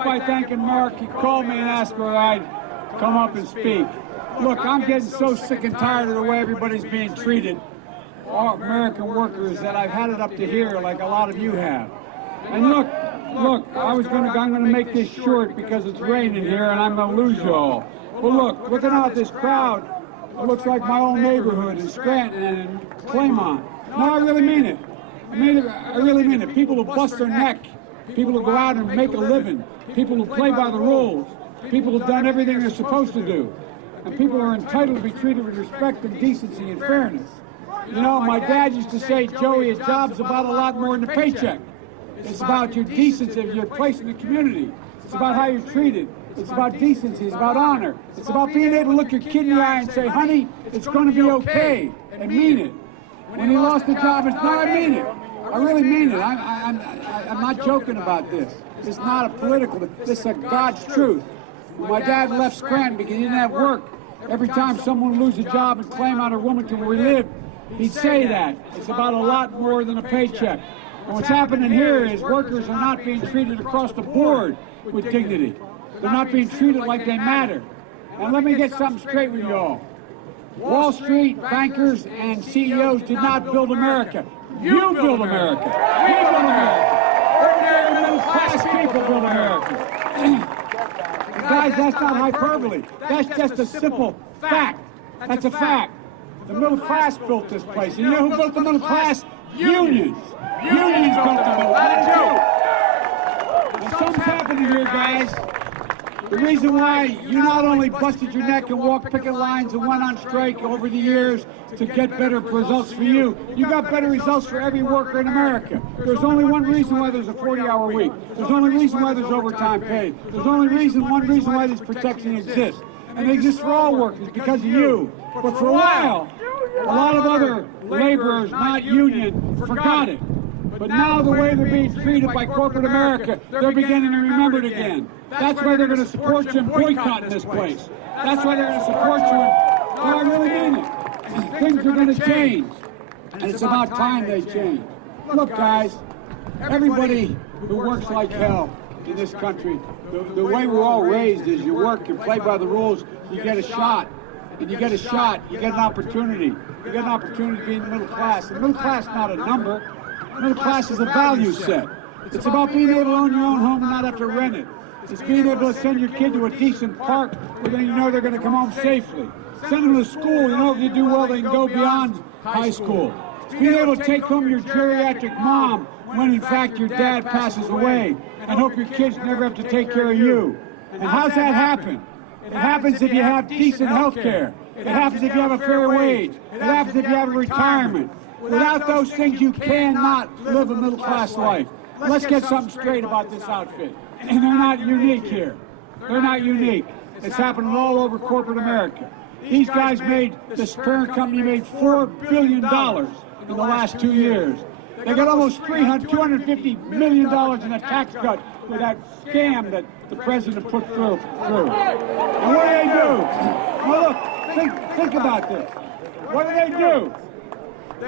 off by thanking Mark. He called me and asked where I'd come up and speak. Look, I'm getting so sick and tired of the way everybody's being treated, all American workers, that I've had it up to here like a lot of you have. And look, I'm gonna make this short because it's raining here and I'm gonna lose you all. But look, looking out this crowd, it looks like my own neighborhood in Scranton and Claymont. No, I really mean it. I really mean it. People who bust their neck, people who go out and make a living, people who play by the rules, people who've done everything they're supposed to do, and people who are entitled to be treated with respect and decency and fairness. You know, my dad used to say, Joey, a job's about a lot more than a paycheck. It's about your decency, your place in the community. It's about how you're treated. It's about decency. It's about honor. It's about being able to look your kid in the eye and say, honey, it's going to be okay, and mean it. When he lost the job, it's not, I mean it. I really mean it. I'm not joking about this. It's not a political, this is a God's truth. When my dad left Scranton because he didn't have work, every time someone would lose a job and claim out of Wilmington where he lived, he'd say that. It's about a lot more than a paycheck. And what's happening here is workers are not being treated across the board with dignity. They're not being treated like they matter. Now let me get something straight with you all. Wall Street, bankers, and CEOs did not build America. You build America. We build America. Ordinary middle-class people build America. Guys, that's not hyperbole. That's just a simple fact. That's a fact. The middle class built this place. And you know who built the middle class? Unions. Unions built the middle class. And something's happening here, guys. The reason why you not only busted your neck and walked picket lines and went on strike over the years to get better results for you, you got better results for every worker in America. There's only one reason why there's a 40-hour week. There's only reason why there's overtime pay. There's only one reason why this protection exists. And it exists for all workers because of you. But for a while, a lot of other laborers, not union, forgot it. But now the way they're being treated by corporate America, they're beginning to remember it again. That's why they're going to support you in boycotting this place. That's why they're going to support you in, well, I really mean it. Things are going to change. And it's about time they change. Look, guys, everybody who works like hell in this country, the way we're all raised is you work, you play by the rules, you get a shot. And you get a shot, you get an opportunity. You get an opportunity to be in the middle class. The middle class is not a number. Middle class is a value set. It's about being able to own your own home and not have to rent it. It's being able to send your kid to a decent park where then you know they're going to come home safely. Send them to school, you know if you do well they can go beyond high school. It's being able to take home your geriatric mom when in fact your dad passes away and hope your kids never have to take care of you. And how's that happen? It happens if you have decent health care. It happens if you have a fair wage. It happens if you have a retirement. Without those things, you cannot live a middle-class life. Let's get something straight about this outfit. And they're not unique here. They're not unique. It's happening all over corporate America. These guys made, this parent company made $4 billion in the last 2 years. They got almost $250 million in a tax cut with that scam that the president put through. And what do they do? Well, look, think about this. What do?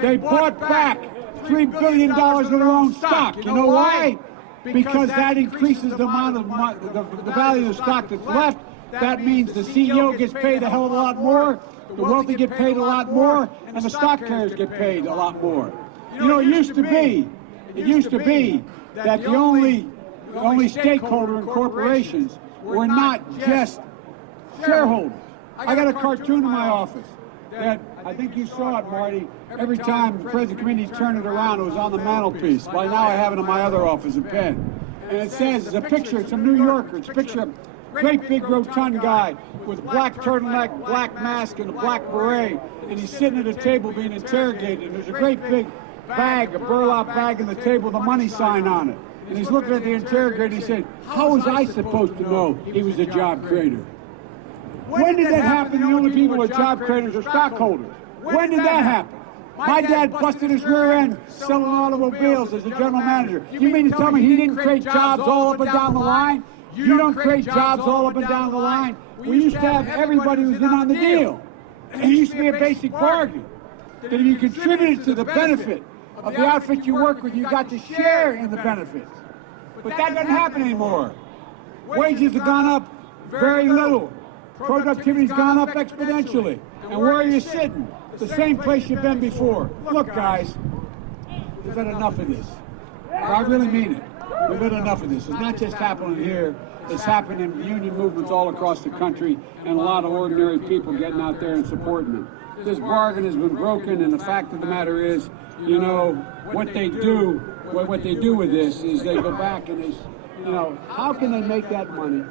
They bought back $3 billion of their own stock. You know why? Because that increases the amount of the value of the stock that's left. That means the CEO gets paid a hell of a lot more, the wealthy get paid a lot more, and the stock carriers get paid a lot more. You know, it used to be that the only stakeholder in corporations were not just shareholders. I got a cartoon in my office that I think you saw it, Marty. Every time the president committee turned it around, it was on the mantelpiece. By now I have it in my other office in Penn. And it says, it's a picture, it's a New Yorker, it's a picture of a great big rotund guy with a black turtleneck, black mask, and a black beret. And he's sitting at a table being interrogated. And there's a great big bag, a burlap bag on the table with a money sign on it. And he's looking at the interrogator and he said, how was I supposed to know he was a job creator? When did that happen? The only people who are job creators are stockholders. When did that happen? My dad busted his rear end selling automobiles as a general manager. You mean to tell me he didn't create jobs all up and down the line? You don't create jobs all up and down the line. We used to have everybody who's in on the deal. It used to be a basic bargain. That if you contributed to the benefit of the outfit you work with, you got to share in the benefits. But that doesn't happen anymore. Wages have gone up very little. Productivity's gone up exponentially. And where are you sitting? The same place you've been before. Look, guys, we've had enough of this. I really mean it. We've had enough of this. It's not just happening here. It's happening in union movements all across the country, and a lot of ordinary people getting out there and supporting them. This bargain has been broken, and the fact of the matter is, you know, what they do with this is they go back and they, you know, how can they make that money,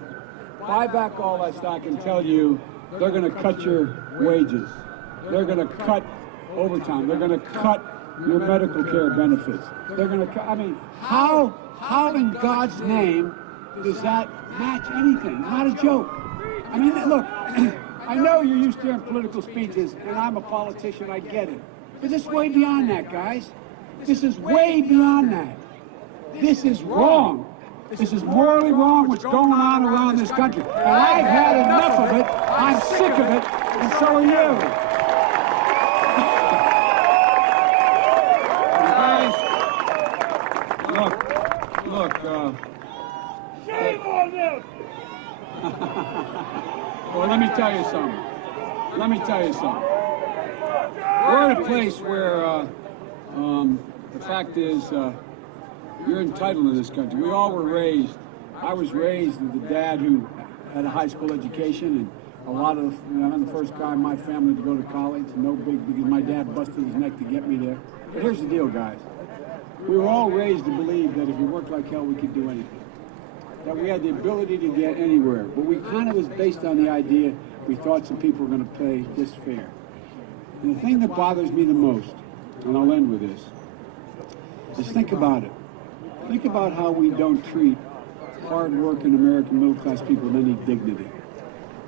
buy back all that stock, and tell you they're going to cut your wages, they're going to cut overtime, they're going to cut your medical care benefits, they're going to cut, I mean, how in God's name does that match anything? Not a joke. I mean, look, I know you're used to hearing political speeches, and I'm a politician, I get it. But this is way beyond that, guys. This is way beyond that. This is wrong. This is morally wrong what's going on around this country. And I've had enough of it. I'm sick of it, and so are you. Guys, look, shame on them! Well, let me tell you something. We're at a place where the fact is you're entitled to this country. We all were raised. I was raised with a dad who had a high school education, and a lot of, you know, I'm the first guy in my family to go to college. No big, because my dad busted his neck to get me there. But here's the deal, guys. We were all raised to believe that if we worked like hell, we could do anything. That we had the ability to get anywhere. But we kind of was based on the idea we thought some people were going to pay this fare. And the thing that bothers me the most, and I'll end with this, is think about it. Think about how we don't treat hard-working American middle-class people with any dignity.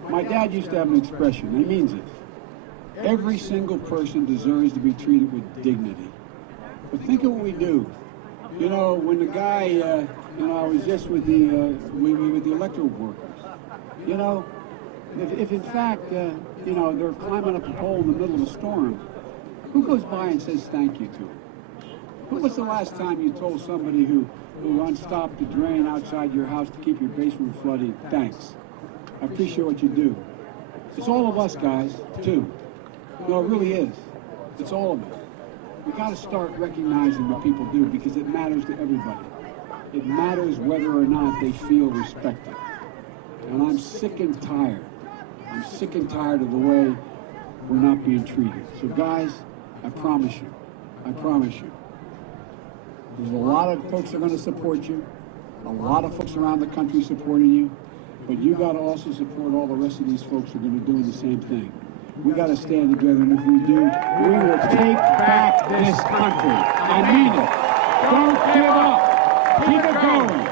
My dad used to have an expression, and he means it. Every single person deserves to be treated with dignity. But think of what we do. You know, when the guy, you know, I was just with the electrical workers. You know, if in fact, you know, they're climbing up a pole in the middle of a storm, who goes by and says thank you to them? When was the last time you told somebody who unstopped the drain outside your house to keep your basement flooded, thanks? I appreciate what you do. It's all of us, guys, too. No, it really is. It's all of us. We got to start recognizing what people do because it matters to everybody. It matters whether or not they feel respected. And I'm sick and tired. I'm sick and tired of the way we're not being treated. So guys, I promise you, there's a lot of folks that are going to support you, a lot of folks around the country supporting you, but you got to also support all the rest of these folks who are going to be doing the same thing. We got to stand together, and if we do, we will take back this country. I mean it. Don't give up. Keep it going.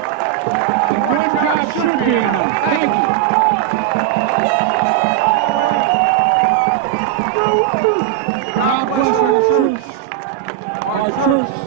And one job should be enough. Thank you. God bless our troops. Our troops.